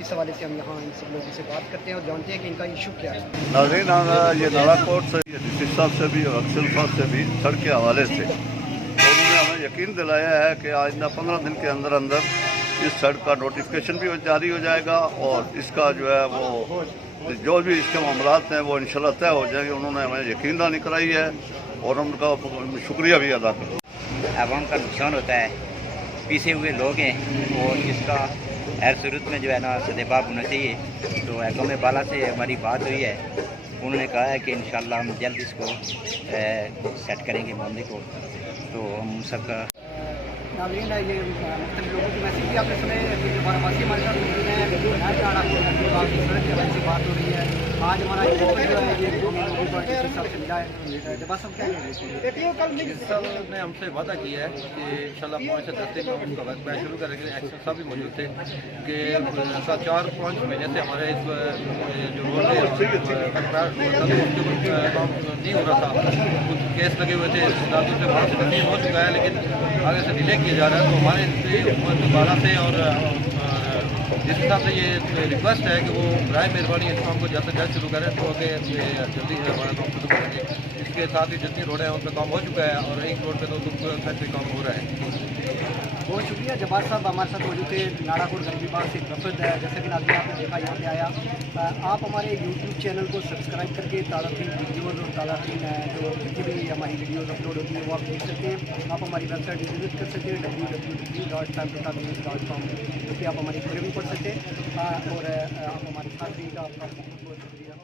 इस हवाले से हम यहाँ इन सब लोगों से बात करते हैं और जानते हैं कि इनका इशू क्या है। नाज़रीन, ये नालाकोट से डीसी साहब से भी और अक्सर साहब से भी सड़क के हवाले से तो उन्होंने हमें यकीन दिलाया है कि आइंदा 15 दिन के अंदर अंदर इस सड़क का नोटिफिकेशन भी जारी हो जाएगा और इसका जो है वो जो भी इसके मामलात हैं वो इंशाल्लाह तय हो जाएंगे। उन्होंने हमें यकीन दहानी कराई है और उनका शुक्रिया भी अदा करूँ। आवाम का नुकसान होता है, पीछे हुए लोग हैं और इसका हर सूरत में जो है ना सदेबाब होना चाहिए। तो महकमे बाला से हमारी बात हुई है, उन्होंने कहा है कि इंशाल्लाह हम जल्द इसको सेट करेंगे मामले को। तो हम सबका नाज़रीन, ये मुख्तलिफ लोगों की मैसेज भी आपने सुने कि जो बाराबासी हमारे साथ मौजूद हैं, सड़क के हवाले से बात हो रही है। आज हमारा जो है ये सबसे मिला है। जब सब क्या ने हमसे वादा किया है कि इंशाल्लाह 5 से 10 दिन में उनका वर्क शुरू करेंगे। एक्शन साहब भी मौजूद थे कि 4-5 महीने से हमारे इस जो रोड काम नहीं हो रहा था, कुछ केस लगे हुए थे, हो चुका है लेकिन आगे से डिले किया जा रहा है। तो हमारे बाला से और जिस हिसाब से ये रिक्वेस्ट है कि वो बराए मेहरबानी इस काम को जल्द से जल्द शुरू करें तो आगे जल्दी हमारा काम शुरू करेंगे। इसके साथ ही जितनी रोडें हैं उन पर काम हो चुका है और एक रोड पे तो फैक्ट्री काम हो रहा है। बहुत शुक्रिया। जब्बार साहब हमारे साथ मौजूद थे। नालाकोट गरीबाबाद से वफद है, जैसे कि नाज़रीन आपने देखा यहाँ पे आया। आप हमारे यूट्यूब चैनल को सब्सक्राइब करके ताज़ा-तरीन वीडियोज़ और ताज़ा-तरीन जो जितनी भी हमारी वीडियोज़ अपलोड होती हैं वो आप देख सकते हैं। आप हमारी वेबसाइट विजिट कर सकते हैं www.timetotavnews.com, जो कि आप हमारी खबरें भी पढ़ सकते हैं और आप हमारे साथ भी आपका बहुत बहुत शुक्रिया।